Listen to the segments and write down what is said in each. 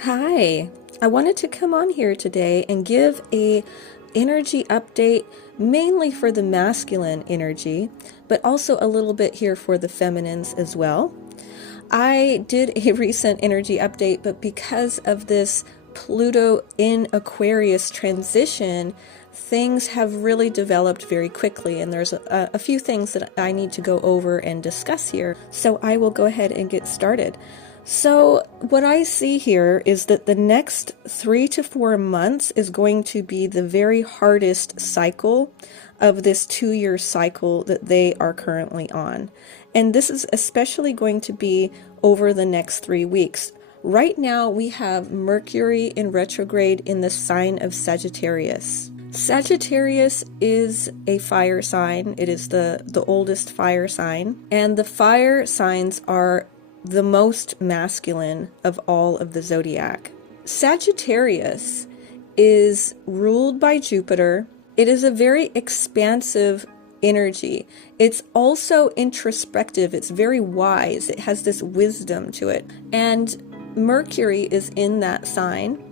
Hi, I wanted to come on here today and give a energy update mainly for the masculine energy, but also a little bit here for the feminines as well. I did a recent energy update, but because of this Pluto in Aquarius transition, things have really developed very quickly, and there's a few things that I need to go over and discuss here. So I will go ahead and get started. So what I see here is that the next 3 to 4 months is going to be the very hardest cycle of this 2-year cycle that they are currently on. And this is especially going to be over the next 3 weeks. Right now we have Mercury in retrograde in the sign of Sagittarius. Sagittarius is a fire sign. It is the oldest fire sign. And the fire signs are the most masculine of all of the zodiac. Sagittarius is ruled by Jupiter. It is a very expansive energy. It's also introspective. It's very wise. It has this wisdom to it. And Mercury is in that sign,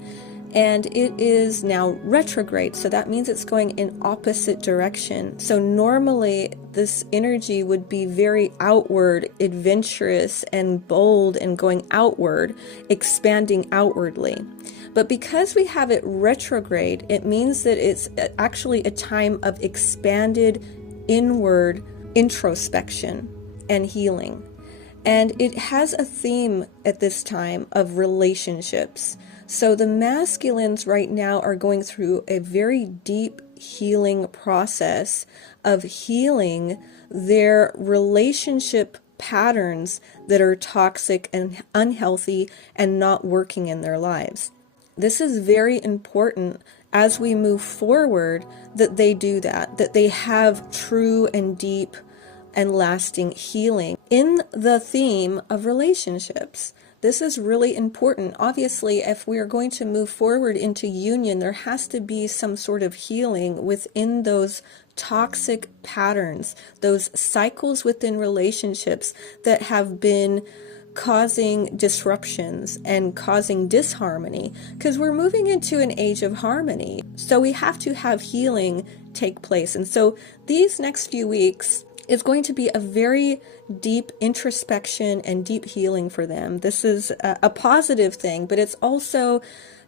and it is now retrograde, so that means it's going in opposite direction. So normally this energy would be very outward, adventurous and bold and going outward, expanding outwardly. But because we have it retrograde, it means that it's actually a time of expanded inward introspection and healing. And it has a theme at this time of relationships. So the masculines right now are going through a very deep healing process of healing their relationship patterns that are toxic and unhealthy and not working in their lives. This is very important as we move forward, that they do that they have true and deep and lasting healing in the theme of relationships. This is really important. Obviously, if we are going to move forward into union, there has to be some sort of healing within those toxic patterns, those cycles within relationships that have been causing disruptions and causing disharmony, because we're moving into an age of harmony. So we have to have healing take place. And so these next few weeks is going to be a very deep introspection and deep healing for them. This is a positive thing, but it's also,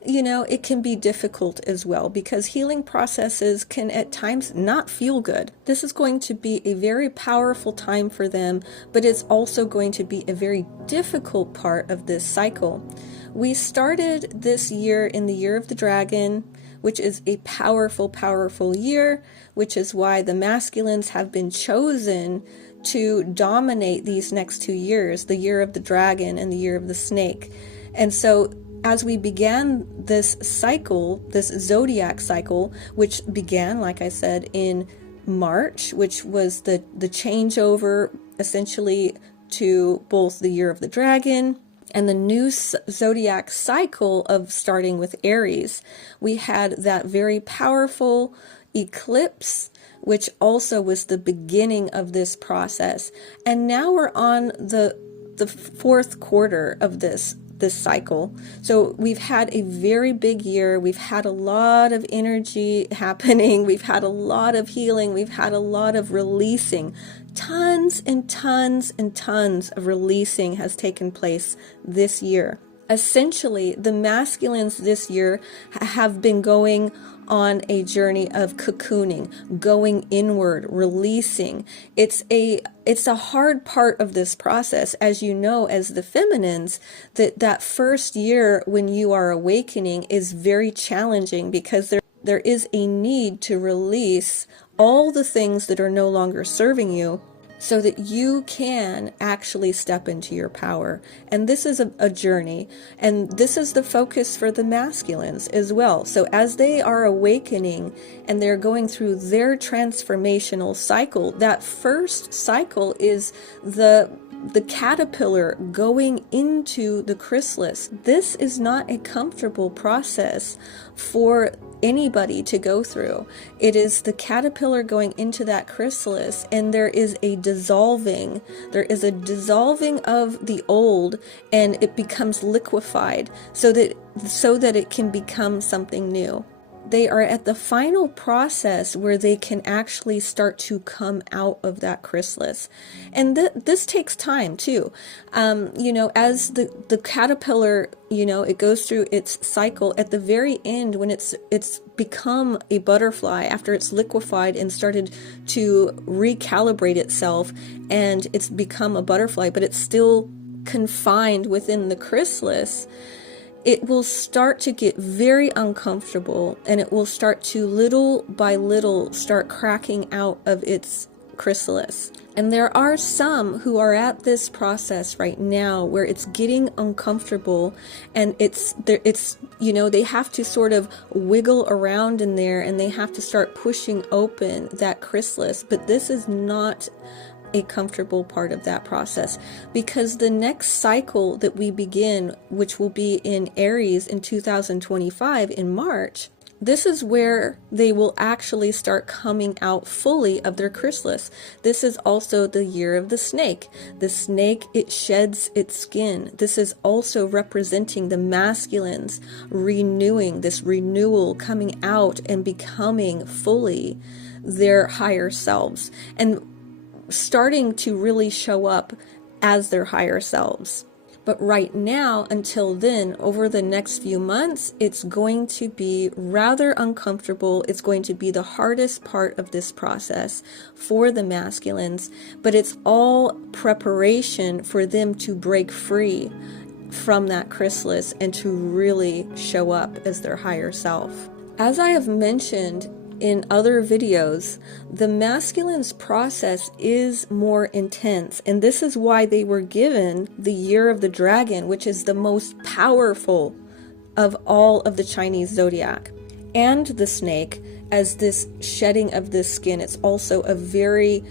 it can be difficult as well, because healing processes can at times not feel good. This is going to be a very powerful time for them, but it's also going to be a very difficult part of this cycle. We started this year in the year of the dragon, which is a powerful, powerful year, which is why the masculines have been chosen to dominate these next 2 years, the year of the dragon and the year of the snake. And so as we began this cycle, this zodiac cycle, which began, like I said, in March, which was the changeover essentially to both the year of the dragon and the new zodiac cycle of starting with Aries, we had that very powerful eclipse, which also was the beginning of this process. And now we're on the fourth quarter of this cycle. So we've had a very big year. We've had a lot of energy happening. We've had a lot of healing. We've had a lot of releasing. Tons and tons and tons of releasing has taken place this year. Essentially, the masculines this year have been going on a journey of cocooning, going inward, releasing. It's a hard part of this process, as you know, as the feminines, that first year when you are awakening is very challenging, because there is a need to release all the things that are no longer serving you, so that you can actually step into your power. And this is a journey, and this is the focus for the masculines as well. So as they are awakening and they're going through their transformational cycle, that first cycle is the caterpillar going into the chrysalis. This is not a comfortable process for anybody to go through. It is the caterpillar going into that chrysalis, and there is a dissolving. There is a dissolving of the old, and it becomes liquefied so that it can become something new. They are at the final process where they can actually start to come out of that chrysalis. And this takes time too. As the caterpillar, it goes through its cycle. At the very end, when it's become a butterfly, after it's liquefied and started to recalibrate itself, and it's become a butterfly, but it's still confined within the chrysalis, it will start to get very uncomfortable, and it will start to little by little start cracking out of its chrysalis. And there are some who are at this process right now where it's getting uncomfortable, and they have to sort of wiggle around in there, and they have to start pushing open that chrysalis. But this is not a comfortable part of that process, because the next cycle that we begin, which will be in Aries in 2025 in March, this is where they will actually start coming out fully of their chrysalis. This is also the year of the snake. The snake, it sheds its skin. This is also representing the masculines renewing, this renewal, coming out and becoming fully their higher selves, and starting to really show up as their higher selves. But right now, until then, over the next few months, it's going to be rather uncomfortable. It's going to be the hardest part of this process for the masculines, but it's all preparation for them to break free from that chrysalis and to really show up as their higher self. As I have mentioned in other videos, the masculine's process is more intense, and this is why they were given the year of the dragon, which is the most powerful of all of the Chinese zodiac, and the snake as this shedding of this skin. It's also a very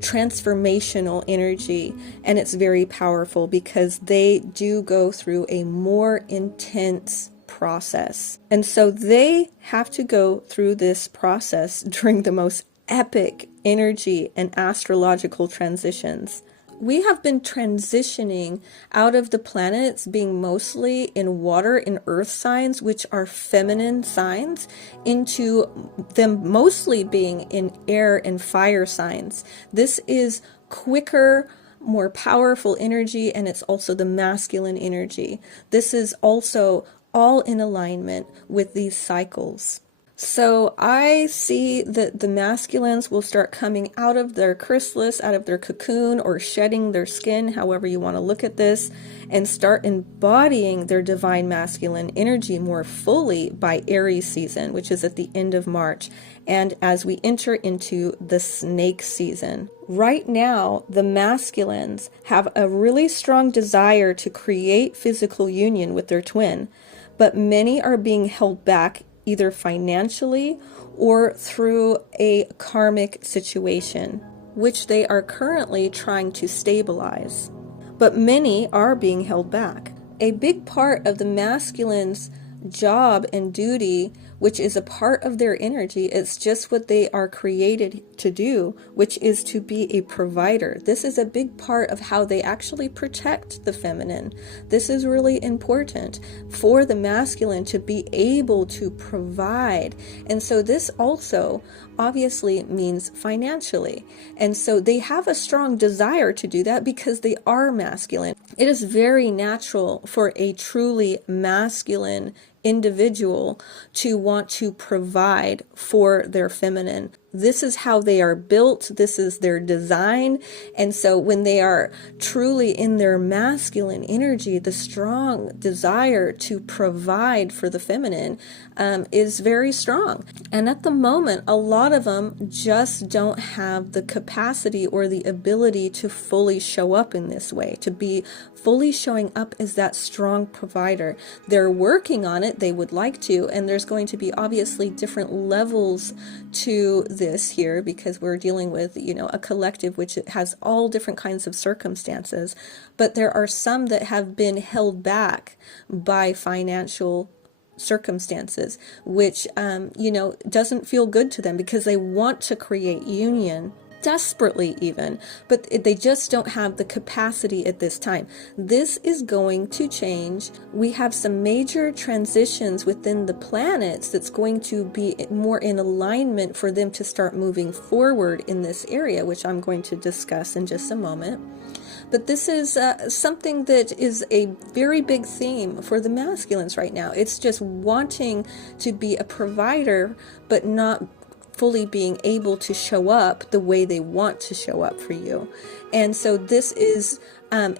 transformational energy, and it's very powerful because they do go through a more intense process. And so they have to go through this process during the most epic energy and astrological transitions. We have been transitioning out of the planets being mostly in water and earth signs, which are feminine signs, into them mostly being in air and fire signs. This is quicker, more powerful energy, and it's also the masculine energy. This is also all in alignment with these cycles. So I see that the masculines will start coming out of their chrysalis, out of their cocoon, or shedding their skin, however you want to look at this, and start embodying their divine masculine energy more fully by Aries season, which is at the end of March, and as we enter into the snake season. Right now, the masculines have a really strong desire to create physical union with their twin, but many are being held back either financially or through a karmic situation, which they are currently trying to stabilize. But many are being held back. A big part of the masculine's job and duty, which is a part of their energy, it's just what they are created to do, which is to be a provider. This is a big part of how they actually protect the feminine. This is really important for the masculine to be able to provide. And so this also obviously means financially. And so they have a strong desire to do that because they are masculine. It is very natural for a truly masculine individual to want to provide for their feminine. This is how they are built. This is their design. And so when they are truly in their masculine energy, the strong desire to provide for the feminine is very strong. And at the moment, a lot of them just don't have the capacity or the ability to fully show up in this way, to be fully showing up as that strong provider. They're working on it. They would like to, and there's going to be obviously different levels to this here because we're dealing with, a collective which has all different kinds of circumstances. But there are some that have been held back by financial circumstances, which, doesn't feel good to them because they want to create union desperately even, but they just don't have the capacity at this time. This is going to change. We have some major transitions within the planets that's going to be more in alignment for them to start moving forward in this area, which I'm going to discuss in just a moment. But this is something that is a very big theme for the masculines right now. It's just wanting to be a provider, but not fully being able to show up the way they want to show up for you. And so this is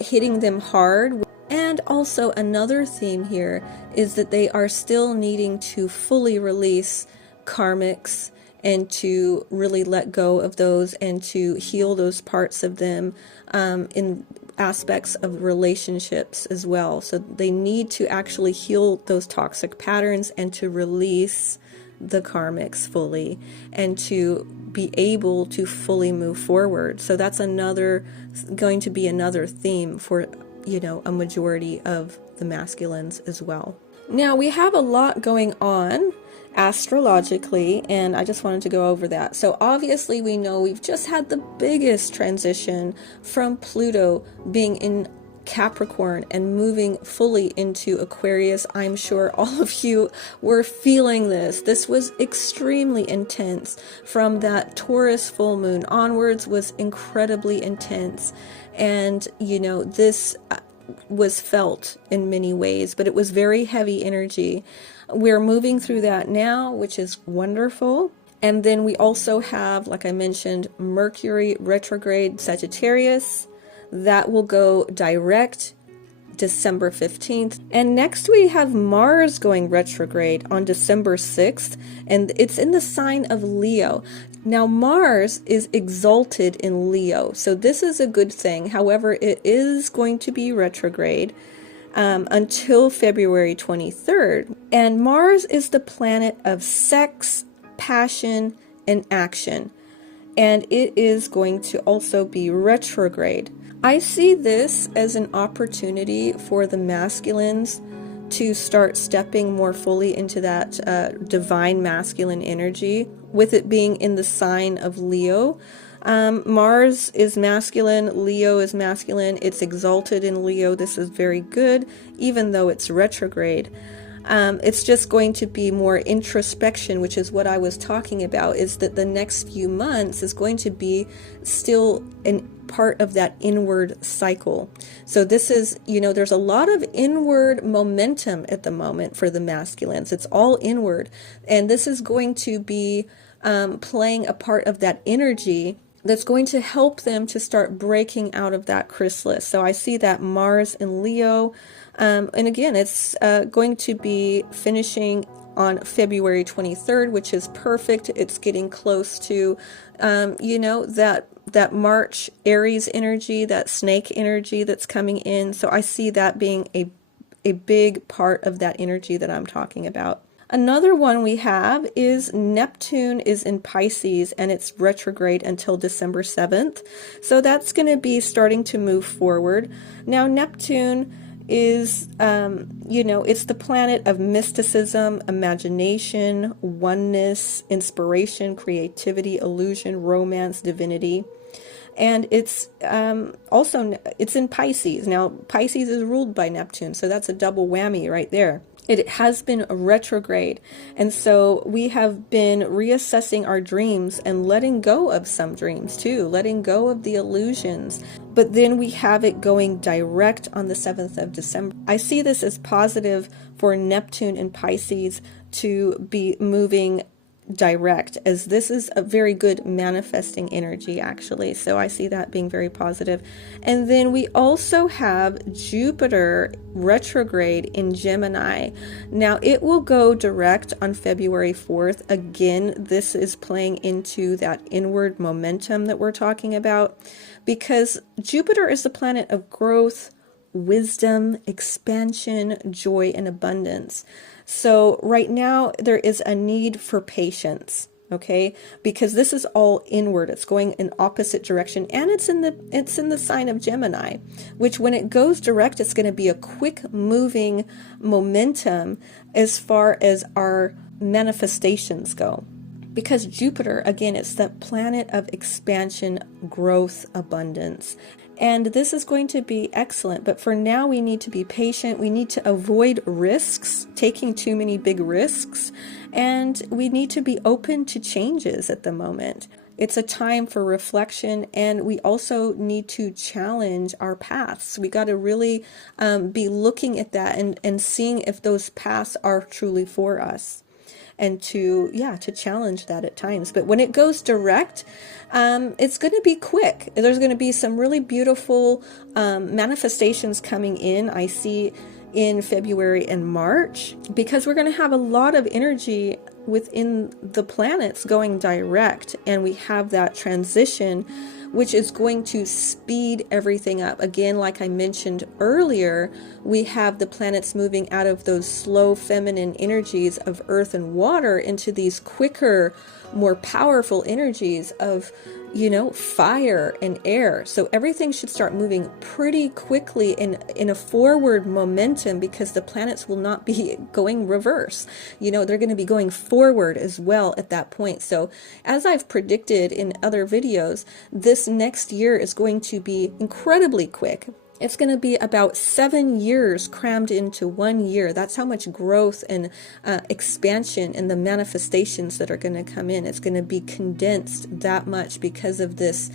hitting them hard. And also another theme here is that they are still needing to fully release karmics and to really let go of those and to heal those parts of them in aspects of relationships as well. So they need to actually heal those toxic patterns and to release the karmics fully and to be able to fully move forward. So that's going to be another theme for, a majority of the masculines as well. Now we have a lot going on astrologically, and I just wanted to go over that. So obviously we know we've just had the biggest transition from Pluto being in Capricorn and moving fully into Aquarius. I'm sure all of you were feeling this. This was extremely intense. From that Taurus full moon onwards was incredibly intense. And, this was felt in many ways, but it was very heavy energy. We're moving through that now, which is wonderful. And then we also have, like I mentioned, Mercury retrograde Sagittarius. That will go direct December 15th. And next we have Mars going retrograde on December 6th, and it's in the sign of Leo. Now Mars is exalted in Leo, so this is a good thing. However, it is going to be retrograde until February 23rd. And Mars is the planet of sex, passion, and action. And it is going to also be retrograde. I see this as an opportunity for the masculines to start stepping more fully into that divine masculine energy, with it being in the sign of Leo. Mars is masculine, Leo is masculine, it's exalted in Leo. This is very good, even though it's retrograde. It's just going to be more introspection, which is what I was talking about, is that the next few months is going to be still an part of that inward cycle. So this is, there's a lot of inward momentum at the moment for the masculines. It's all inward. And this is going to be playing a part of that energy that's going to help them to start breaking out of that chrysalis. So I see that Mars in Leo. And again, it's going to be finishing on February 23rd, which is perfect. It's getting close to, that March Aries energy, that snake energy that's coming in. So I see that being a big part of that energy that I'm talking about. Another one we have is Neptune is in Pisces, and it's retrograde until December 7th. So that's going to be starting to move forward. Now, Neptune is, it's the planet of mysticism, imagination, oneness, inspiration, creativity, illusion, romance, divinity. And it's it's in Pisces. Now, Pisces is ruled by Neptune, so that's a double whammy right there. It has been retrograde, and so we have been reassessing our dreams and letting go of some dreams too, letting go of the illusions. But then we have it going direct on the 7th of December. I see this as positive for Neptune and Pisces to be moving direct, as this is a very good manifesting energy actually. So I see that being very positive. And then we also have Jupiter retrograde in Gemini. Now it will go direct on February 4th. Again, this is playing into that inward momentum that we're talking about, because Jupiter is the planet of growth, wisdom, expansion, joy, and abundance. So right now there is a need for patience. okay? Because this is all inward. It's going in opposite direction, and it's in the sign of Gemini, which when it goes direct, it's going to be a quick moving momentum as far as our manifestations go. Because Jupiter, again, it's the planet of expansion, growth, abundance. And this is going to be excellent. But for now, we need to be patient. We need to avoid risks, taking too many big risks. And we need to be open to changes at the moment. It's a time for reflection, and we also need to challenge our paths. We got to really be looking at that and seeing if those paths are truly for us. And to challenge that at times. But when it goes direct, it's going to be quick. There's going to be some really beautiful manifestations coming in, I see, in February and March, because we're going to have a lot of energy within the planets going direct, and we have that transition, which is going to speed everything up. Again, like I mentioned earlier, we have the planets moving out of those slow feminine energies of earth and water into these quicker, more powerful energies of, fire and air. So everything should start moving pretty quickly in a forward momentum, because the planets will not be going reverse. They're going to be going forward as well at that point. So as I've predicted in other videos, this next year is going to be incredibly quick. It's going to be about 7 years crammed into 1 year. That's how much growth and expansion and the manifestations that are going to come in. It's going to be condensed that much because of this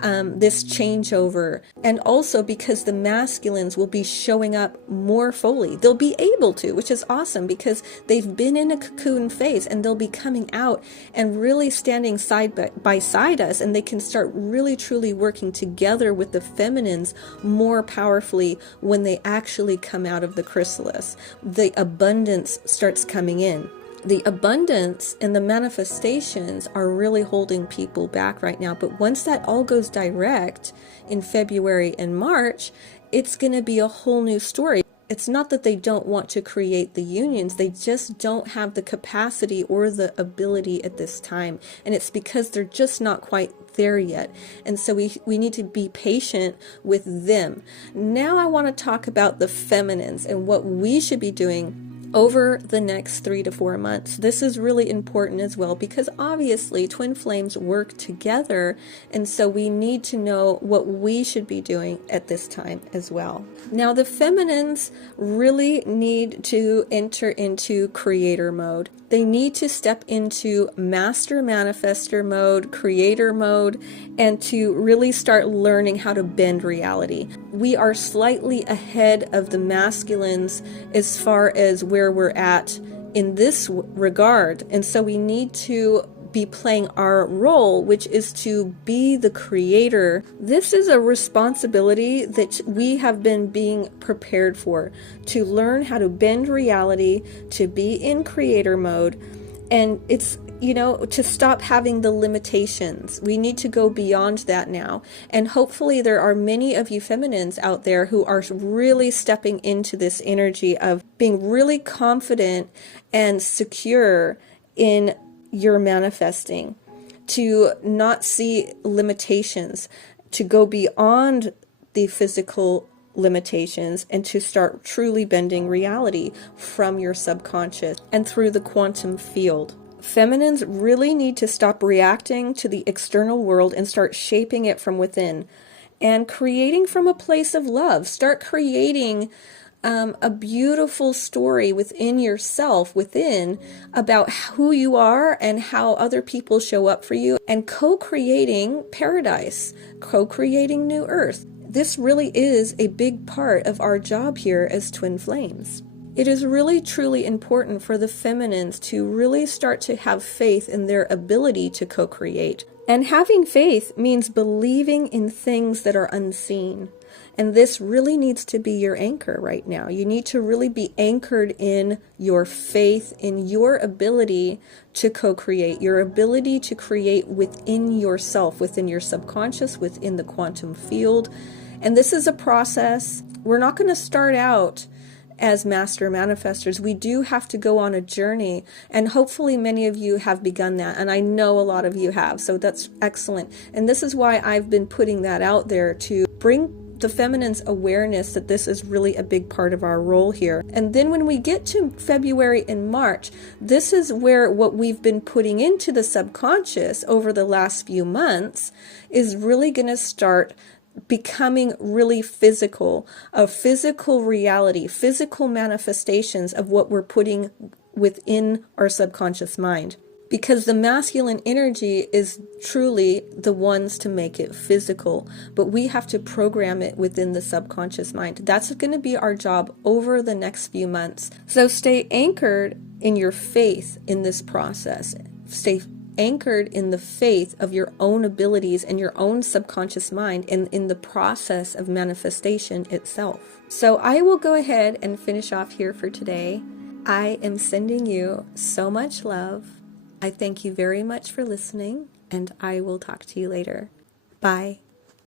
changeover, and also because the masculines will be showing up more fully. They'll be able to, which is awesome, because they've been in a cocoon phase, and they'll be coming out and really standing side by side us, and they can start really truly working together with the feminines more powerfully when they actually come out of the chrysalis. The abundance starts coming in. The abundance and the manifestations are really holding people back right now. But once that all goes direct in February and March, it's going to be a whole new story. It's not that they don't want to create the unions, they just don't have the capacity or the ability at this time. And it's because they're just not quite there yet. And so we need to be patient with them. Now I want to talk about the feminines and what we should be doing over the next 3 to 4 months. This is really important as well, because obviously twin flames work together, and so we need to know what we should be doing at this time as well. Now the feminines really need to enter into creator mode. They need to step into master manifester mode, creator mode, and to really start learning how to bend reality. We are slightly ahead of the masculines as far as where we're at in this regard. And so we need to be playing our role, which is to be the creator. This is a responsibility that we have been being prepared for, to learn how to bend reality, to be in creator mode. And it's, to stop having the limitations. We need to go beyond that now. And hopefully there are many of you feminines out there who are really stepping into this energy of being really confident and secure in your manifesting, to not see limitations, to go beyond the physical limitations, and to start truly bending reality from your subconscious and through the quantum field. Feminines really need to stop reacting to the external world and start shaping it from within and creating from a place of love. Start creating a beautiful story within yourself, about who you are and how other people show up for you, and co-creating paradise, co-creating new earth. This really is a big part of our job here as twin flames. It is really truly important for the feminines to really start to have faith in their ability to co-create. And having faith means believing in things that are unseen. And this really needs to be your anchor right now. You need to really be anchored in your faith, in your ability to co-create, your ability to create within yourself, within your subconscious, within the quantum field. And this is a process. We're not going to start out as master manifestors, we do have to go on a journey, and hopefully many of you have begun that, and I know a lot of you have, so that's excellent. And this is why I've been putting that out there, to bring the feminine's awareness that this is really a big part of our role here. And then when we get to February and March, this is where what we've been putting into the subconscious over the last few months is really going to start becoming really physical, a physical reality, physical manifestations of what we're putting within our subconscious mind. Because the masculine energy is truly the ones to make it physical, but we have to program it within the subconscious mind. That's going to be our job over the next few months. So stay anchored in your faith in this process. Stay anchored in the faith of your own abilities and your own subconscious mind and in the process of manifestation itself. So I will go ahead and finish off here for today. I am sending you so much love. I thank you very much for listening, and I will talk to you later. Bye.